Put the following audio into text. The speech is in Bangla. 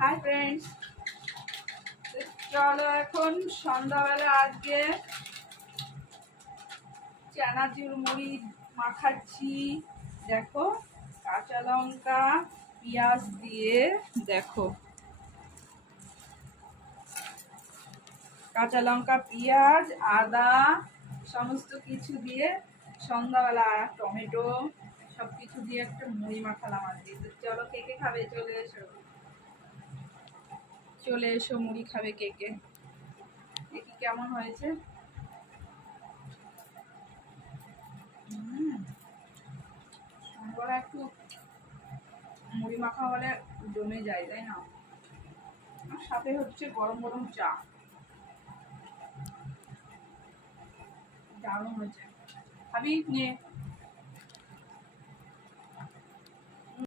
হাই ফ্রেন্ডস, চলো এখন সন্ধ্যাবেলা আজকে চানাচুর মুড়ি মাখাচ্ছি। দেখো, কাঁচা লঙ্কা পেঁয়াজ দিয়ে, দেখো কাঁচা লঙ্কা পেঁয়াজ আদা সমস্ত কিছু দিয়ে সন্ধ্যাবেলা টমেটো সব কিছু দিয়ে একটা মুড়ি মাখালাম আজকে। তো চলো, কে কে খাবে চলে এসো, চলে এসো, মুড়ি খাবে কে কে, দেখি কেমন হয়েছে। একটু মুড়ি মাখা হলে জমে যায়, তাই না? আর সাথে হচ্ছে গরম গরম চা, দারুণ হয়েছে। খাবি নিয়ে